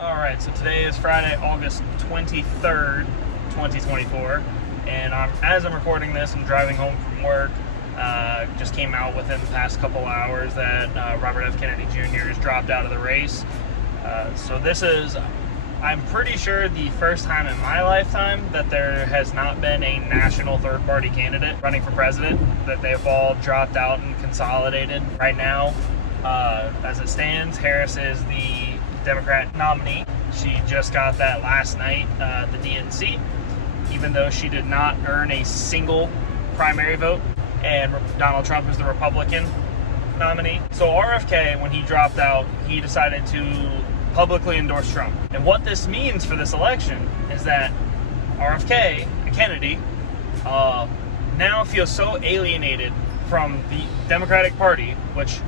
All right, so today is Friday, August 23rd, 2024, and as I'm recording this, I'm driving home from work. Just came out within the past couple hours that Robert F. Kennedy Jr. has dropped out of the race. So this is, I'm pretty sure, the first time in my lifetime that there has not been a national third-party candidate running for president, that they've all dropped out and consolidated. Right now, as it stands, Harris is the Democrat nominee. She just got that last night, the DNC, even though she did not earn a single primary vote, and Donald Trump is the Republican nominee. So RFK, when he dropped out, he decided to publicly endorse Trump. And what this means for this election is that RFK, Kennedy, now feels so alienated from the Democratic Party, which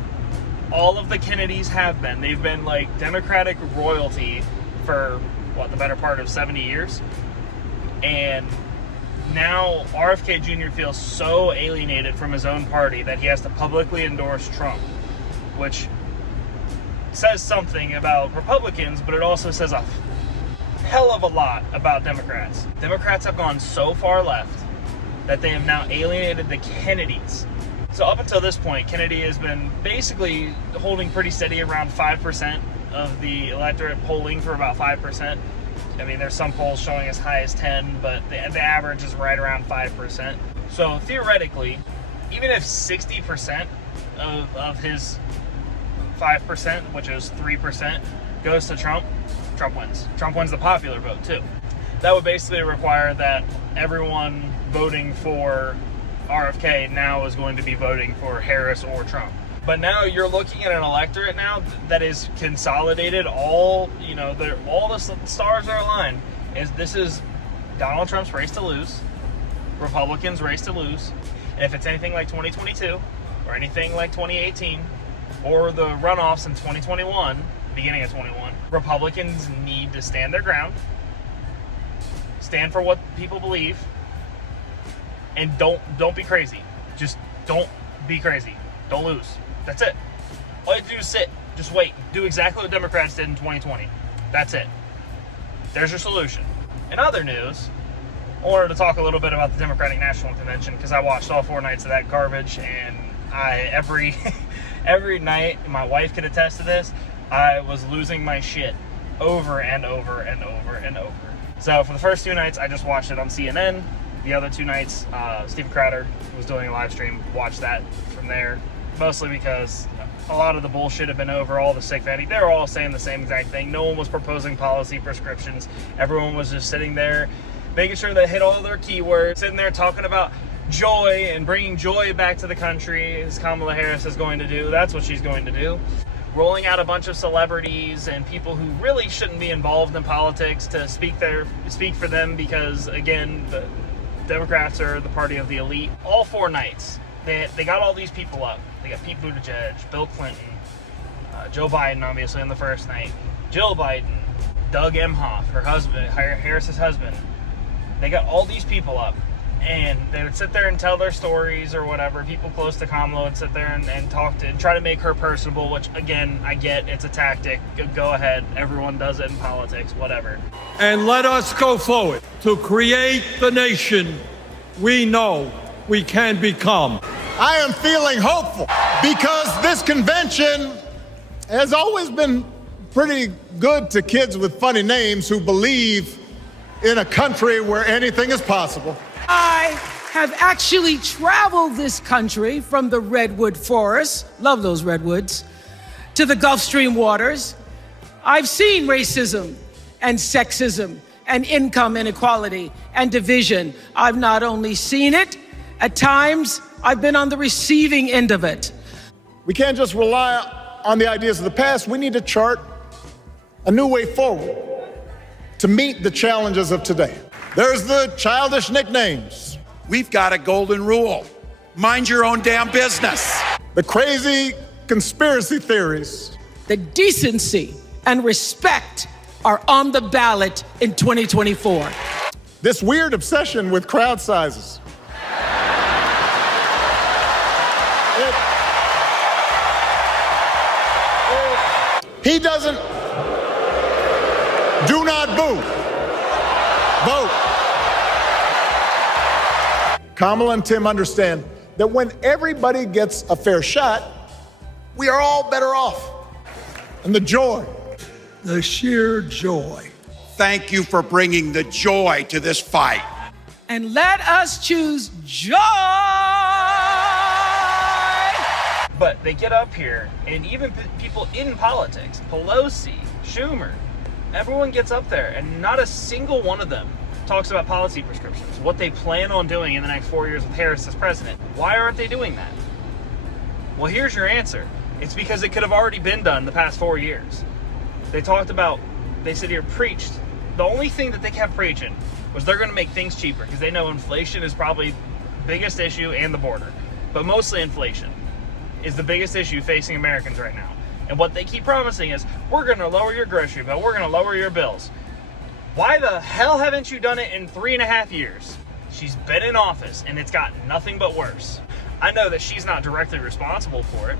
all of the Kennedys have been. They've been like Democratic royalty for, what, the better part of 70 years? And now RFK Jr. feels so alienated from his own party that he has to publicly endorse Trump, which says something about Republicans, but it also says a hell of a lot about Democrats. Democrats have gone so far left that they have now alienated the Kennedys. So up until this point, Kennedy has been basically holding pretty steady around 5% of the electorate, polling for about 5%. I mean, there's some polls showing as high as 10, but the average is right around 5%. So theoretically, even if 60% of his 5%, which is 3%, goes to Trump, Trump wins. Trump wins the popular vote too. That would basically require that everyone voting for RFK now is going to be voting for Harris or Trump. But now you're looking at an electorate now that is consolidated. All the stars are aligned. This is Donald Trump's race to lose, Republicans' race to lose. And if it's anything like 2022 or anything like 2018 or the runoffs in 2021, beginning of 21, Republicans need to stand their ground, stand for what people believe, and don't be crazy. Just don't be crazy. Don't lose. That's it. All you have to do is sit. Just wait. Do exactly what Democrats did in 2020. That's it. There's your solution. In other news, I wanted to talk a little bit about the Democratic National Convention because I watched all 4 nights of that garbage, and every night, my wife could attest to this, I was losing my shit over and over and over and over. So for the first 2 nights, I just watched it on CNN. The other 2 nights, Steve Crowder was doing a live stream. Watched that from there, mostly because a lot of the bullshit had been over. All the sick vanity, they were all saying the same exact thing. No one was proposing policy prescriptions. Everyone was just sitting there, making sure they hit all their keywords, sitting there talking about joy and bringing joy back to the country, as Kamala Harris is going to do. That's what she's going to do. Rolling out a bunch of celebrities and people who really shouldn't be involved in politics to speak for them because, again, the Democrats are the party of the elite. All 4 nights, they got all these people up. They got Pete Buttigieg, Bill Clinton, Joe Biden, obviously, on the first night, Jill Biden, Doug Emhoff, her husband, Harris's husband. They got all these people up, and they would sit there and tell their stories or whatever. People close to Kamala would sit there and talk to and try to make her personable, which, again, I get. It's a tactic. Go ahead. Everyone does it in politics, whatever. And let us go forward to create the nation we know we can become. I am feeling hopeful because this convention has always been pretty good to kids with funny names who believe in a country where anything is possible. I have actually traveled this country from the redwood forests, love those redwoods, to the Gulf Stream waters. I've seen racism and sexism and income inequality and division. I've not only seen it, at times I've been on the receiving end of it. We can't just rely on the ideas of the past. We need to chart a new way forward to meet the challenges of today. There's the childish nicknames. We've got a golden rule. Mind your own damn business. The crazy conspiracy theories. The decency and respect are on the ballot in 2024. This weird obsession with crowd sizes. He doesn't boo. Vote. Kamala and Tim understand that when everybody gets a fair shot, we are all better off. And the joy. The sheer joy. Thank you for bringing the joy to this fight. And let us choose joy. But they get up here, and even people in politics, Pelosi, Schumer, everyone gets up there, and not a single one of them talks about policy prescriptions, what they plan on doing in the next 4 years with Harris as president. Why aren't they doing that? Well, here's your answer. It's because it could have already been done the past 4 years. They sit here, preached. The only thing that they kept preaching was they're going to make things cheaper because they know inflation is probably the biggest issue, and the border. But mostly inflation is the biggest issue facing Americans right now. And what they keep promising is, we're going to lower your grocery bill, we're going to lower your bills. Why the hell haven't you done it in 3.5 years? She's been in office, and it's gotten nothing but worse. I know that she's not directly responsible for it.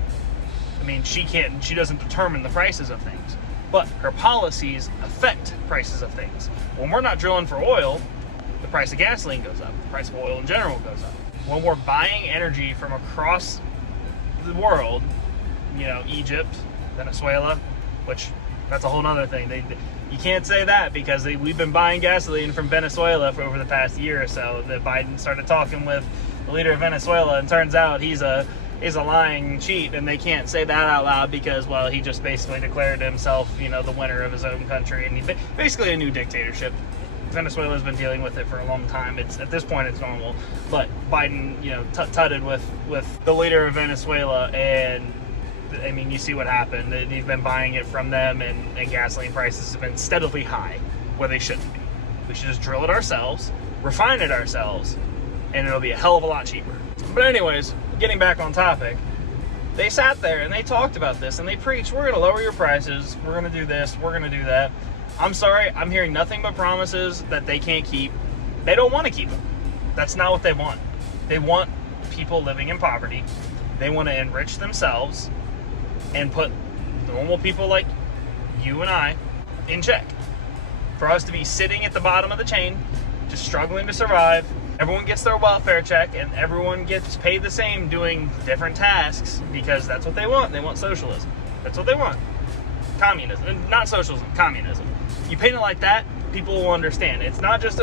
I mean, she doesn't determine the prices of things. But her policies affect prices of things. When we're not drilling for oil, the price of gasoline goes up. The price of oil in general goes up. When we're buying energy from across the world, Egypt, Venezuela, which that's a whole other thing. You can't say that because we've been buying gasoline from Venezuela for over the past year or so. That Biden started talking with the leader of Venezuela, and turns out he's a lying cheat, and they can't say that out loud because, well, he just basically declared himself, the winner of his own country, and he basically a new dictatorship. Venezuela's been dealing with it for a long time. At this point it's normal, but Biden, tutted with the leader of Venezuela, and I mean, you see what happened. They've been buying it from them, and gasoline prices have been steadily high where they shouldn't be. We should just drill it ourselves, refine it ourselves, and it'll be a hell of a lot cheaper. But anyways, getting back on topic, they sat there and they talked about this, and they preached, we're going to lower your prices, we're going to do this, we're going to do that. I'm sorry, I'm hearing nothing but promises that they can't keep. They don't want to keep them. That's not what they want. They want people living in poverty. They want to enrich themselves and put normal people like you and I in check. For us to be sitting at the bottom of the chain, just struggling to survive. Everyone gets their welfare check, and everyone gets paid the same doing different tasks because that's what they want. They want socialism. That's what they want. Communism, not socialism, communism. You paint it like that, people will understand. It's not just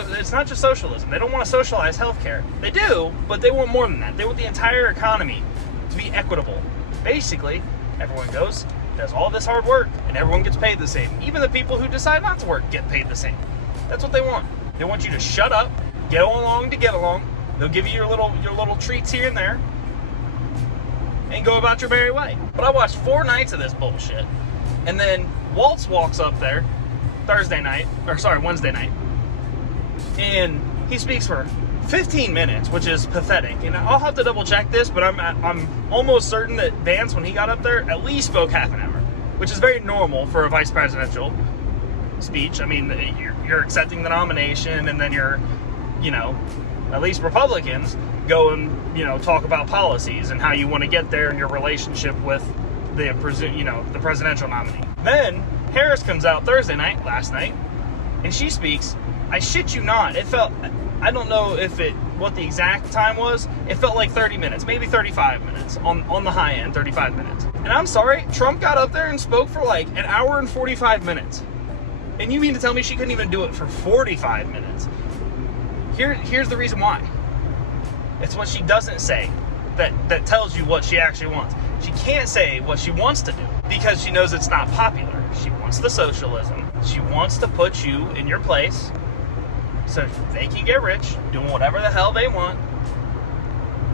socialism. They don't want to socialize healthcare. They do, but they want more than that. They want the entire economy to be equitable. Basically, everyone goes, does all this hard work, and everyone gets paid the same. Even the people who decide not to work get paid the same. That's what they want. They want you to shut up, get along to get along. They'll give you your little treats here and there, and go about your merry way. But I watched 4 nights of this bullshit, and then Waltz walks up there Wednesday night, and he speaks for 15 minutes, which is pathetic. And I'll have to double check this, but I'm almost certain that Vance, when he got up there, at least spoke half an hour, which is very normal for a vice presidential speech. I mean, you're accepting the nomination, and then you're, at least Republicans go and, talk about policies and how you want to get there and your relationship with the presidential nominee. Then Harris comes out Thursday night, last night, and she speaks. I shit you not. It felt, I don't know what the exact time was. It felt like 30 minutes, maybe 35 minutes on the high end, 35 minutes. And I'm sorry, Trump got up there and spoke for like an hour and 45 minutes. And you mean to tell me she couldn't even do it for 45 minutes? Here's the reason why. It's what she doesn't say that tells you what she actually wants. She can't say what she wants to do because she knows it's not popular. She wants the socialism. She wants to put you in your place so they can get rich doing whatever the hell they want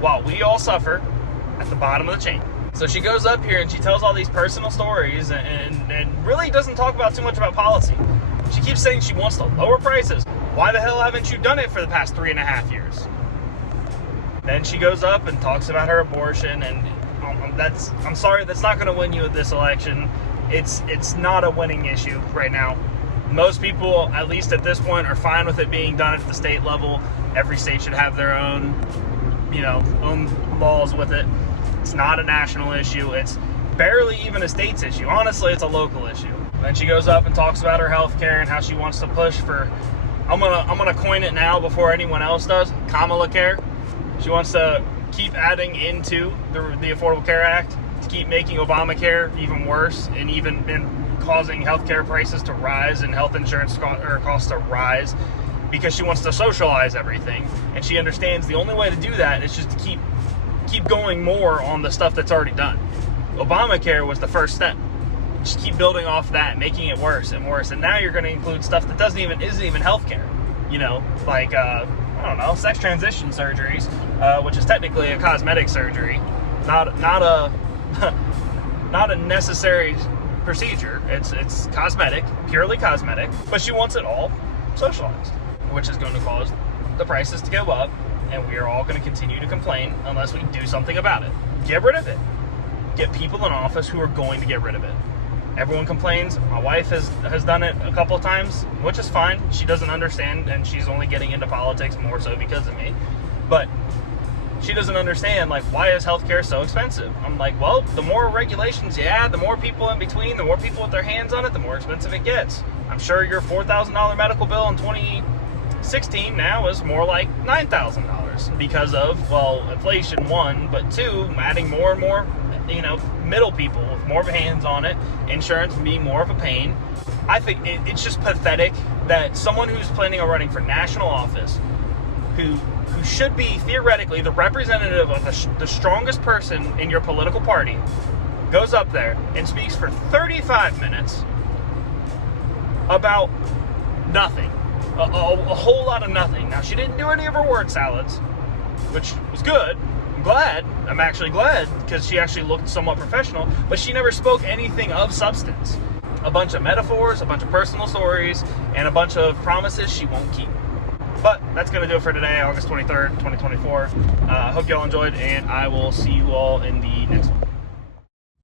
while we all suffer at the bottom of the chain. So she goes up here and she tells all these personal stories and really doesn't talk about too much about policy. She keeps saying she wants to lower prices. Why the hell haven't you done it for the past 3.5 years? Then she goes up and talks about her abortion, and I'm sorry, that's not going to win you at this election. It's not a winning issue right now. Most people, at least at this point, are fine with it being done at the state level. Every state should have their own laws with it. It's not a national issue. It's barely even a state's issue. Honestly, it's a local issue. Then she goes up and talks about her health care and how she wants to push for, I'm gonna coin it now before anyone else does, Kamala Care. She wants to keep adding into the Affordable Care Act to keep making Obamacare even worse and causing healthcare prices to rise and health insurance costs to rise, because she wants to socialize everything. And she understands the only way to do that is just to keep going more on the stuff that's already done. Obamacare was the first step. Just keep building off that, making it worse and worse. And now you're going to include stuff that isn't even healthcare. You know, like I don't know, sex transition surgeries, which is technically a cosmetic surgery, not a necessary procedure. It's cosmetic, purely cosmetic. But she wants it all socialized, which is going to cause the prices to go up, and we are all going to continue to complain unless we do something about it. Get rid of it. Get people in office who are going to get rid of it. Everyone complains. My wife has done it a couple of times, which is fine. She doesn't understand, and she's only getting into politics more so because of me. But she doesn't understand, like, why is healthcare so expensive? I'm like, well, the more regulations you add, the more people in between, the more people with their hands on it, the more expensive it gets. I'm sure your $4,000 medical bill in 2016 now is more like $9,000 because of, well, inflation, one, but two, adding more and more, middle people with more hands on it, insurance being more of a pain. I think it's just pathetic that someone who's planning on running for national office, who should be theoretically the representative of the strongest person in your political party, goes up there and speaks for 35 minutes about nothing, a whole lot of nothing. Now, she didn't do any of her word salads, which was good. I'm actually glad, because she actually looked somewhat professional, but she never spoke anything of substance. A bunch of metaphors, a bunch of personal stories, and a bunch of promises she won't keep. But that's going to do it for today, August 23rd, 2024. Hope you all enjoyed, and I will see you all in the next one.